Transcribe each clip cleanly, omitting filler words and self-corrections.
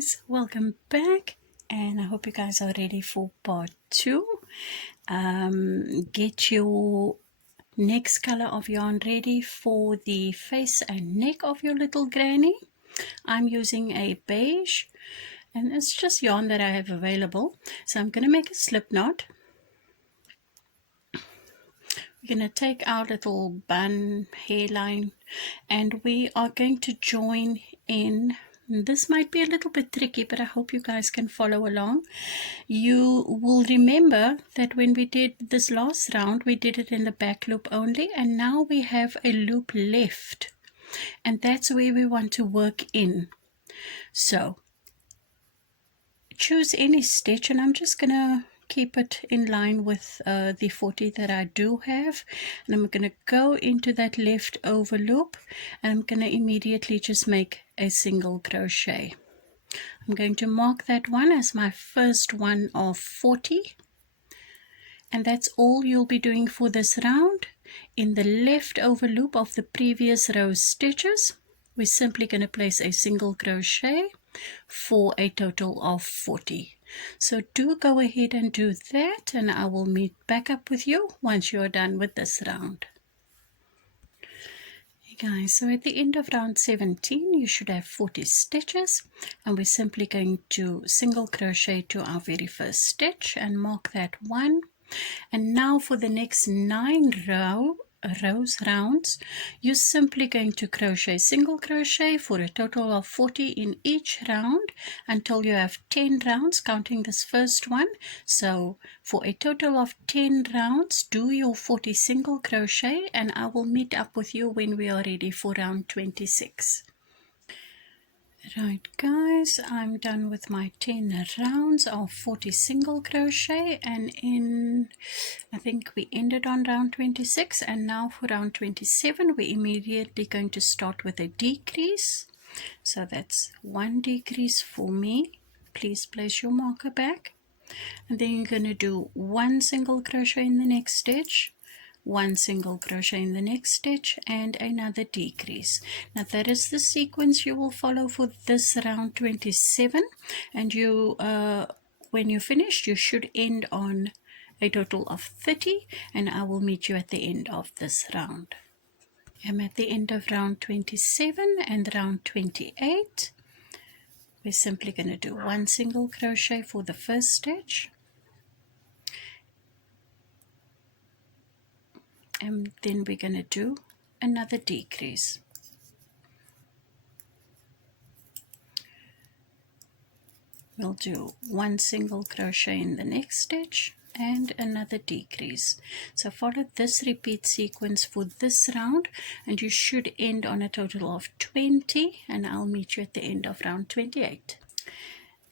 guys, welcome back, and I hope you guys are ready for part 2. Get your next color of yarn ready for the face and neck of your little granny. I'm using a beige, and it's just yarn that I have available. So I'm going to make a slip knot. We're going to take our little bun hairline, and we are going to join in. This might be a little bit tricky, but I hope you guys can follow along. You will remember that when we did this last round, we did it in the back loop only, and now we have a loop left, and that's where we want to work in. So choose any stitch, and I'm just gonna keep it in line with the 40 that I do have, and I'm going to go into that left over loop, and I'm going to immediately just make a single crochet. I'm going to mark that one as my first one of 40, and that's all you'll be doing for this round. In the left over loop of the previous row stitches, we're simply going to place a single crochet for a total of 40. So do go ahead and do that, and I will meet back up with you once you are done with this round. Okay guys, so at the end of round 17 you should have 40 stitches, and we're simply going to single crochet to our very first stitch and mark that one. And now for the next 9 rounds, you're simply going to crochet single crochet for a total of 40 in each round until you have 10 rounds, counting this first one. So for a total of 10 rounds, do your 40 single crochet, and I will meet up with you when we are ready for round 26. Right guys, I'm done with my 10 rounds of 40 single crochet, and I think we ended on round 26, and now for round 27 we're immediately going to start with a decrease. So that's 1 decrease for me. Please place your marker back, and then you're going to do 1 single crochet in the next stitch, 1 single crochet in the next stitch, and another decrease. Now that is the sequence you will follow for this round 27, and you when you're finished you should end on a total of 30, and I will meet you at the end of this round. I'm at the end of round 27 and round 28. We're simply going to do 1 single crochet for the first stitch, and then we're going to do another decrease. We'll do 1 single crochet in the next stitch and another decrease. So follow this repeat sequence for this round, and you should end on a total of 20, and I'll meet you at the end of round 28.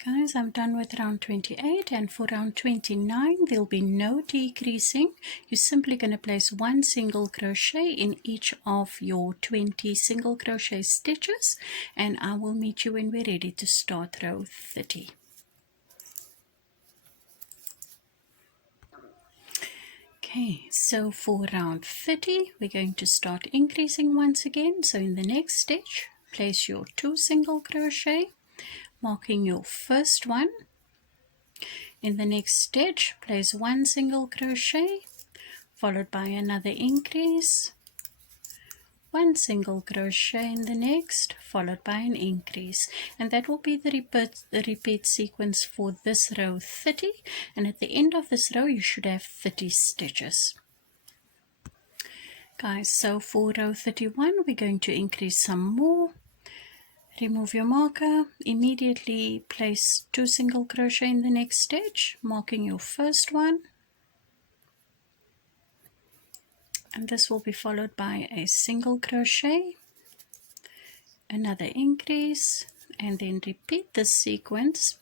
Guys, I'm done with round 28, and for round 29 there'll be no decreasing. You're simply going to place 1 single crochet in each of your 20 single crochet stitches, and I will meet you when we're ready to start row 30. Okay, so for round 30 we're going to start increasing once again. So in the next stitch, place your 2 single crochet, marking your first one. In the next stitch, place 1 single crochet followed by another increase, 1 single crochet in the next followed by an increase, and that will be the repeat sequence for this row 30, and at the end of this row you should have 30 stitches. Guys, so for row 31 we're going to increase some more. Remove your marker, immediately place 2 single crochet in the next stitch, marking your first one, and this will be followed by a single crochet, another increase, and then repeat this sequence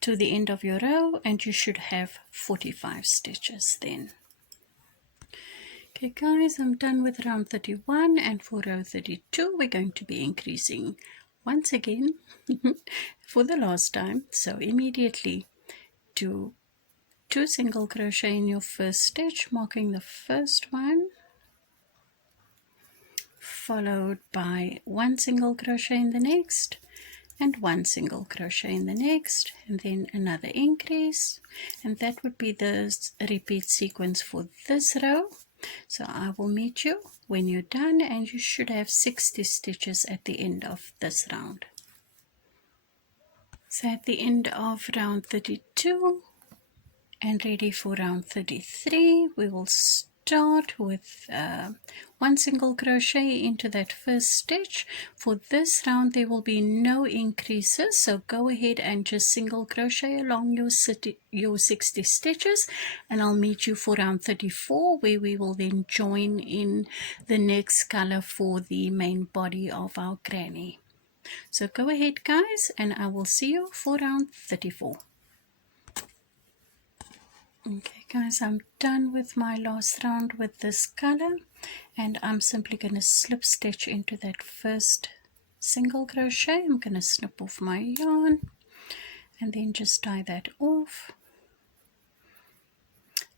to the end of your row, and you should have 45 stitches then. Okay guys, I'm done with round 31, and for row 32 we're going to be increasing once again for the last time. So immediately do 2 single crochet in your first stitch, marking the first one, followed by 1 single crochet in the next, and 1 single crochet in the next, and then another increase, and that would be the repeat sequence for this row. So I will meet you when you're done, and you should have 60 stitches at the end of this round. So at the end of round 32 and ready for round 33, we will start with 1 single crochet into that first stitch. For this round there will be no increases, so go ahead and just single crochet along your 60 stitches, and I'll meet you for round 34, where we will then join in the next color for the main body of our granny. So go ahead guys, and I will see you for round 34. Okay guys, I'm done with my last round with this color, and I'm simply going to slip stitch into that first single crochet. I'm going to snip off my yarn and then just tie that off.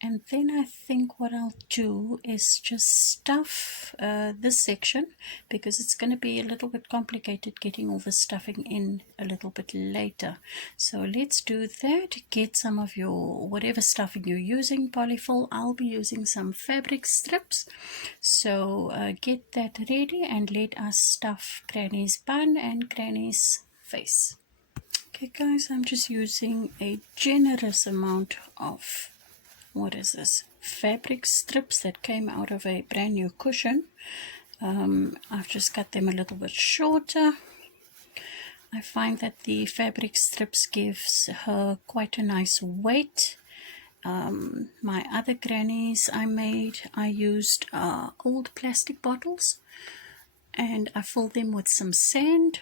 And then I think what I'll do is just stuff this section, because it's going to be a little bit complicated getting all the stuffing in a little bit later. So let's do that. Get some of your whatever stuffing you're using, polyfill. I'll be using some fabric strips. So get that ready and let us stuff Granny's bun and Granny's face. Okay guys, I'm just using a generous amount of, what is this, fabric strips that came out of a brand new cushion. I've just cut them a little bit shorter. I find that the fabric strips gives her quite a nice weight. My other grannies I used old plastic bottles, and I filled them with some sand.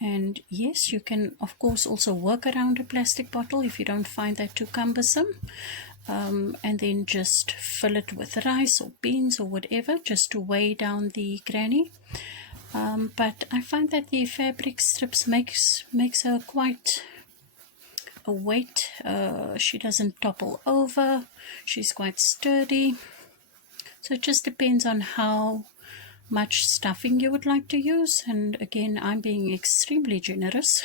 And yes, you can of course also work around a plastic bottle if you don't find that too cumbersome. And then just fill it with rice or beans or whatever, just to weigh down the granny. But I find that the fabric strips makes her quite a weight. She doesn't topple over, she's quite sturdy. So it just depends on how much stuffing you would like to use, and again, I'm being extremely generous.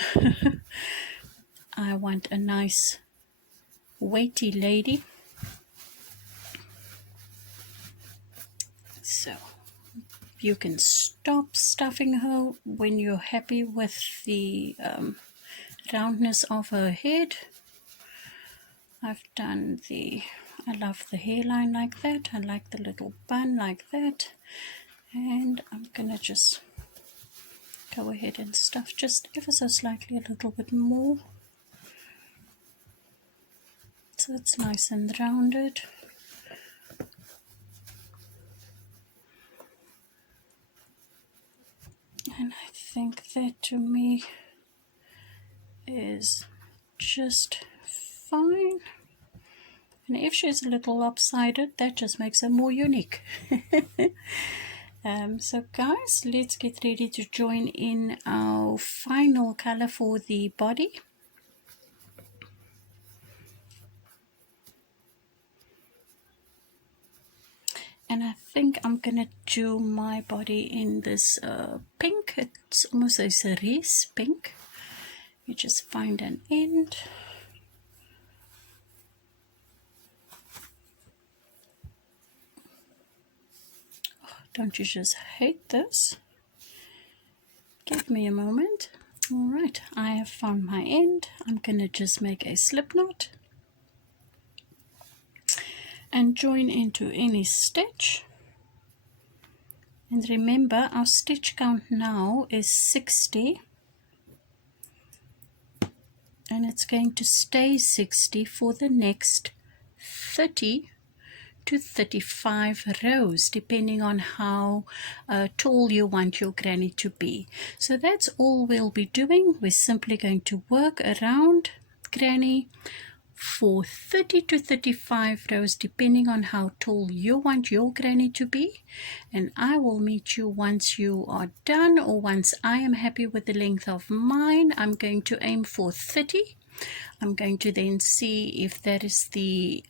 I want a nice weighty lady. So you can stop stuffing her when you're happy with the roundness of her head. I've done I love the hairline like that. I like the little bun like that. And I'm gonna just go ahead and stuff just ever so slightly a little bit more, so it's nice and rounded. And I think that to me is just fine. And if she's a little lopsided, that just makes her more unique. So guys, let's get ready to join in our final color for the body. And I think I'm gonna do my body in this pink. It's almost a cerise pink. You just find an end. Don't you just hate this? Give me a moment. Alright, I have found my end. I'm going to just make a slip knot and join into any stitch. And remember, our stitch count now is 60. And it's going to stay 60 for the next 30 to 35 rows, depending on how tall you want your granny to be. So that's all we'll be doing. We're simply going to work around granny for 30 to 35 rows, depending on how tall you want your granny to be. And I will meet you once you are done, or once I am happy with the length of mine. I'm going to aim for 30. I'm going to then see if that is the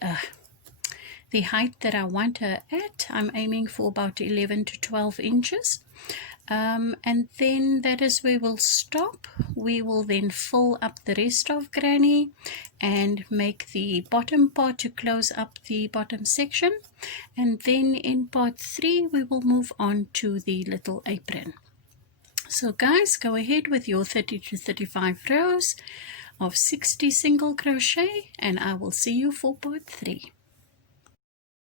height that I want her at. I'm aiming for about 11 to 12 inches. And then that is where we'll stop. we will then fill up the rest of granny and make the bottom part to close up the bottom section, and then in part 3 we will move on to the little apron. So guys, go ahead with your 30 to 35 rows of 60 single crochet, and I will see you for part 3.